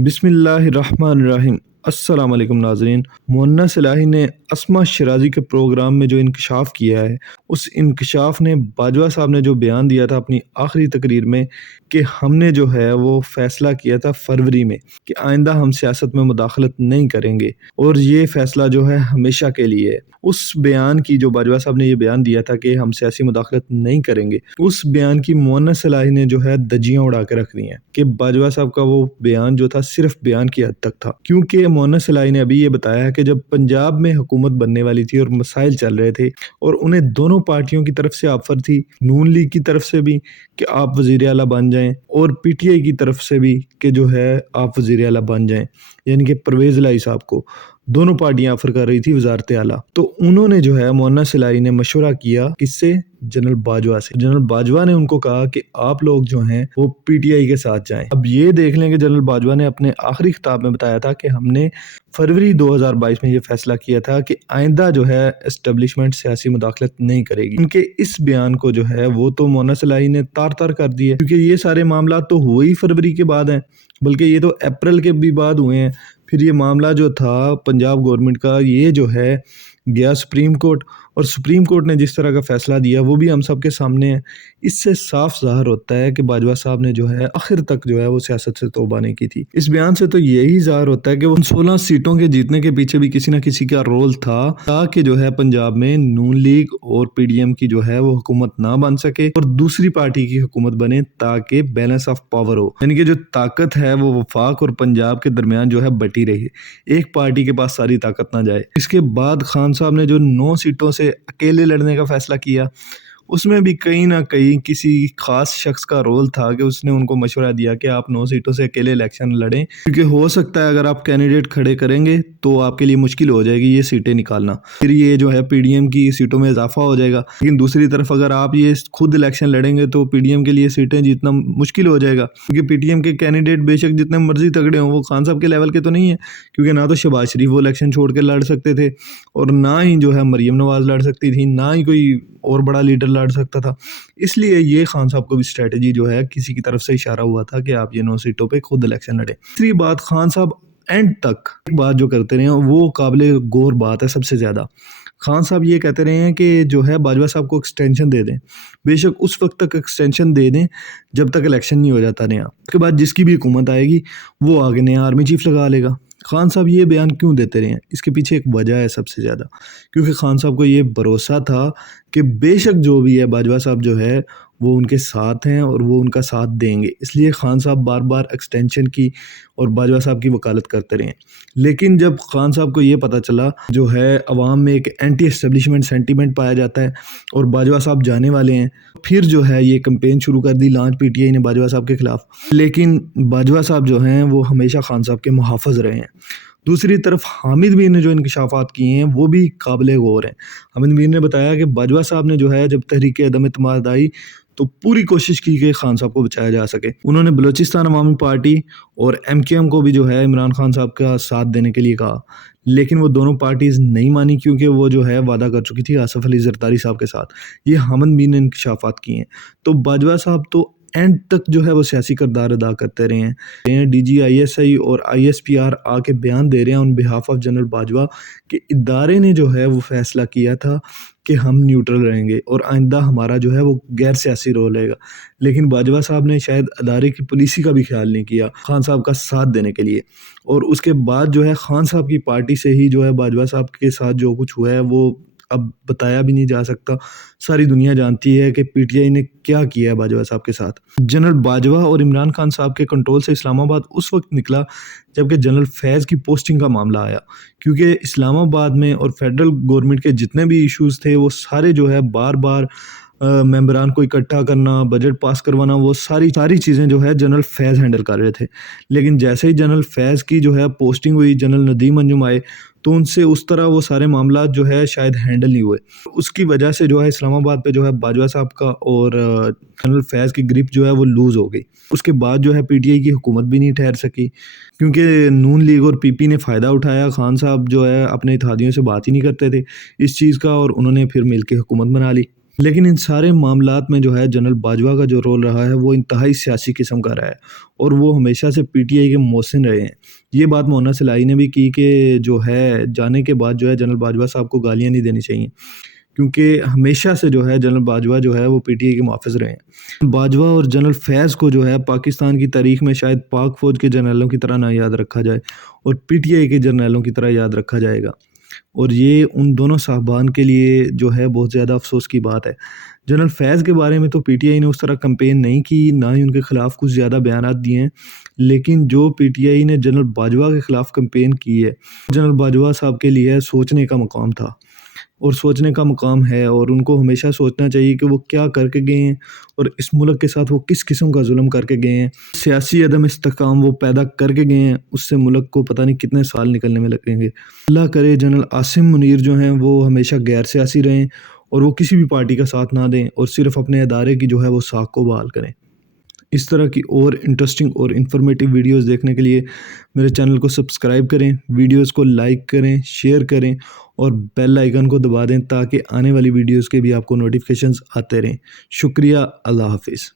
बिस्मिल्लाहिर्रहमानिर्रहीम। अस्सलाम वालेकुम नाज़रीन। मुअन्ना सलाही ने अस्मा शिराज़ी के प्रोग्राम में जो इंकशाफ़ किया है, उस इंकशाफ़ ने बाजवा साहब ने जो बयान दिया था अपनी आखिरी तकरीर में कि हमने जो है वो फ़ैसला किया था फ़रवरी में कि आइंदा हम सियासत में मुदाखलत नहीं करेंगे और ये फ़ैसला जो है हमेशा के लिए है। उस बयान की जो बाजवा साहब ने ये बयान दिया था कि हम सियासी मुदाखलत नहीं करेंगे, उस बयान की मुअन्ना सलाही ने जो है धज्जियाँ उड़ा के रख दी हैं कि बाजवा साहब का वो बयान जो था सिर्फ बयान की हद तक था। क्योंकि मुअन्ना सलाही ने अभी ये बताया है कि जब पंजाब में हुकूमत बनने वाली थी और मसाइल चल रहे थे और उन्हें दोनों पार्टियों की तरफ से ऑफर थी, नून लीग की तरफ से भी कि आप वज़ीर आला बन जाएं और पीटीआई की तरफ से भी कि जो है आप वज़ीर आला बन जाएं, यानी कि परवेज़ इलाही साहब को दोनों पार्टियां ऑफर कर रही थी वजारत आला। तो उन्होंने जो है मुअन्ना सलाही ने मशवरा किया किससे? जनरल बाजवा से। जनरल बाजवा ने उनको कहा कि आप लोग जो हैं वो पीटीआई के साथ जाएं। अब ये देख लें कि जनरल बाजवा ने अपने आखिरी खिताब में बताया था कि हमने फरवरी 2022 में ये फैसला किया था कि आइंदा जो है एस्टेब्लिशमेंट सियासी मुदाखलत नहीं करेगी। उनके इस बयान को जो है वो तो मुअन्ना सलाही ने तार तार कर दिया, क्योंकि ये सारे मामला तो हुए ही फरवरी के बाद हैं, बल्कि ये तो अप्रैल के भी बाद हुए हैं। फिर ये मामला जो था पंजाब गवर्नमेंट का, ये जो है गया सुप्रीम कोर्ट, और सुप्रीम कोर्ट ने जिस तरह का फ़ैसला दिया वो भी हम सब के सामने है। इससे साफ ज़ाहिर होता है कि बाजवा साहब ने जो है आखिर तक जो है वो सियासत से तौबा नहीं की थी। इस बयान से तो यही ज़ाहिर होता है कि वो 16 सीटों के जीतने के पीछे भी किसी न किसी का रोल था ताकि जो है पंजाब में नून लीग और पीडीएम की जो है वो हुकूमत ना बन सके और दूसरी पार्टी की हुकूमत बने, ताकि बैलेंस ऑफ पावर हो, यानी कि जो ताकत है वो वफाक और पंजाब के दरमियान जो है बटी रही, एक पार्टी के पास सारी ताकत ना जाए। इसके बाद खान साहब ने जो 9 सीटों से अकेले लड़ने का फैसला किया, उसमें भी कहीं ना कहीं किसी खास शख्स का रोल था कि उसने उनको मशवरा दिया कि आप 9 सीटों से अकेले इलेक्शन लड़ें, क्योंकि हो सकता है अगर आप कैंडिडेट खड़े करेंगे तो आपके लिए मुश्किल हो जाएगी ये सीटें निकालना, फिर ये जो है पीडीएम की सीटों में इजाफा हो जाएगा। लेकिन दूसरी तरफ अगर आप ये खुद इलेक्शन लड़ेंगे तो पीडीएम के लिए सीटें जीतना मुश्किल हो जाएगा, क्योंकि पीटीएम के कैंडिडेट बेशक जितने मर्जी तगड़े हों वो खान साहब के लेवल के तो नहीं है, क्योंकि ना तो शहबाज शरीफ वो इलेक्शन छोड़ के लड़ सकते थे और ना ही जो है मरीम नवाज लड़ सकती थी, ना ही कोई और बड़ा लीडर लड़ सकता था। इसलिए ये खान साहब को भी स्ट्रेटजी जो है किसी की तरफ से इशारा हुआ था कि आप ये 9 सीटों पे खुद इलेक्शन लड़े। तीसरी बात, खान साहब एंड तक एक बात जो करते रहे वो काबिल गौर बात है। सबसे ज़्यादा खान साहब ये कहते रहे हैं कि जो है बाजवा साहब को एक्सटेंशन दे दें, बेशक उस वक्त तक एक्सटेंशन दे दें जब तक इलेक्शन नहीं हो जाता नया, उसके बाद जिसकी भी हुकूमत आएगी वो आगे नया आर्मी चीफ लगा लेगा। खान साहब ये बयान क्यों देते रहे हैं? इसके पीछे एक वजह है सबसे ज़्यादा, क्योंकि खान साहब को ये भरोसा था कि बेशक जो भी है बाजवा साहब जो है वो उनके साथ हैं और वो उनका साथ देंगे, इसलिए खान साहब बार बार एक्सटेंशन की और बाजवा साहब की वकालत करते रहे। लेकिन जब खान साहब को ये पता चला जो है अवाम में एक एंटी एस्टेब्लिशमेंट सेंटीमेंट पाया जाता है और बाजवा साहब जाने वाले हैं, फिर जो है ये कैंपेन शुरू कर दी लॉन्च पीटीआई ने बाजवा साहब के खिलाफ। लेकिन बाजवा साहब जो हैं वो हमेशा खान साहब के मुहाफ़िज़ रहे हैं। दूसरी तरफ हामिद मीर ने जो इंकशाफात किए हैं वो भी काबिल गौर हैं। हामिद मीर ने बताया कि बाजवा साहब ने जो है जब तहरीक अदम एतमाद आई तो पूरी कोशिश की कि खान साहब को बचाया जा सके। उन्होंने बलूचिस्तान अवामी पार्टी और एमकेएम को भी जो है इमरान खान साहब का साथ देने के लिए कहा, लेकिन वो दोनों पार्टीज़ नहीं मानी, क्योंकि वो जो है वादा कर चुकी थी आसफ अली जरदारी साहब के साथ। ये हामिद मीर ने इंकशाफात किए हैं। तो बाजवा साहब तो एंड तक जो है वो सियासी किरदार अदा करते रहे हैं। डीजीआईएसआई और आईएसपीआर आके बयान दे रहे हैं on behalf of general Bajwa कि इदारे ने जो है वो फैसला किया था कि हम न्यूट्रल रहेंगे और आइंदा हमारा जो है वो गैर सियासी रोल रहेगा। लेकिन बाजवा साहब ने शायद अदारे की पॉलिसी का भी ख्याल नहीं किया खान साहब का साथ देने के लिए, और उसके बाद जो है खान साहब की पार्टी से ही जो है बाजवा साहब के साथ जो कुछ हुआ है वो अब बताया भी नहीं जा सकता। सारी दुनिया जानती है कि पीटीआई ने क्या किया है बाजवा साहब के साथ। जनरल बाजवा और इमरान खान साहब के कंट्रोल से इस्लामाबाद उस वक्त निकला जबकि जनरल फैज़ की पोस्टिंग का मामला आया, क्योंकि इस्लामाबाद में और फेडरल गवर्नमेंट के जितने भी इश्यूज़ थे वो सारे जो है बार बार मेंबरान को इकट्ठा करना, बजट पास करवाना, वो सारी सारी चीज़ें जो है जनरल फैज़ हैंडल कर रहे थे। लेकिन जैसे ही जनरल फैज़ की जो है पोस्टिंग हुई, जनरल नदीम अंजुम आए, तो उनसे उस तरह वो सारे मामला जो है शायद हैंडल नहीं हुए। उसकी वजह से जो है इस्लामाबाद पे जो है बाजवा साहब का और जनरल फैज़ की ग्रिप जो है वो लूज़ हो गई। उसके बाद जो है पीटीआई की हुकूमत भी नहीं ठहर सकी, क्योंकि नून लीग और पीपी ने फ़ायदा उठाया। खान साहब जो है अपने इत्तेहादियों से बात ही नहीं करते थे इस चीज़ का, और उन्होंने फिर मिल के हुकूमत बना ली। लेकिन इन सारे मामलात में जो है जनरल बाजवा का जो रोल रहा है वो इंतहाई सियासी किस्म का रहा है और वो हमेशा से पीटीआई के मोहसिन रहे हैं। ये बात मोहन्ना सलाही ने भी की कि जो है जाने के बाद जो है जनरल बाजवा साहब को गालियाँ नहीं देनी चाहिए, क्योंकि हमेशा से जो है जनरल बाजवा जो है वो पीटीआई के मुहाफ़िज़ रहे हैं। बाजवा और जनरल फैज़ को जो है पाकिस्तान की तारीख़ में शायद पाक फ़ौज के जर्नैलों की तरह ना याद रखा जाए और पीटीआई के जर्नैलों की तरह याद रखा जाएगा। और ये उन दोनों साहबान के लिए जो है बहुत ज़्यादा अफ़सोस की बात है। जनरल फैज़ के बारे में तो पीटीआई ने उस तरह कैंपेन नहीं की, ना ही उनके ख़िलाफ़ कुछ ज़्यादा बयानात दिए हैं। लेकिन जो पीटीआई ने जनरल बाजवा के ख़िलाफ़ कैंपेन की है, जनरल बाजवा साहब के लिए सोचने का मकाम था और सोचने का मुकाम है और उनको हमेशा सोचना चाहिए कि वो क्या करके गए हैं और इस मुल्क के साथ वो किस किस्म का जुल्म करके गए हैं। सियासी अदम इस्तेहकाम वो पैदा करके गए हैं, उससे मुल्क को पता नहीं कितने साल निकलने में लगेंगे। अल्लाह करे जनरल आसिम मुनीर जो हैं वो हमेशा गैर सियासी रहें और वो किसी भी पार्टी का साथ ना दें और सिर्फ़ अपने अदारे की जो है वो साख को बहाल करें। इस तरह की और इंटरेस्टिंग और इन्फॉर्मेटिव वीडियोस देखने के लिए मेरे चैनल को सब्सक्राइब करें, वीडियोस को लाइक करें, शेयर करें और बेल आइकन को दबा दें ताकि आने वाली वीडियोस के भी आपको नोटिफिकेशंस आते रहें। शुक्रिया, अल्लाह हाफ़िज़।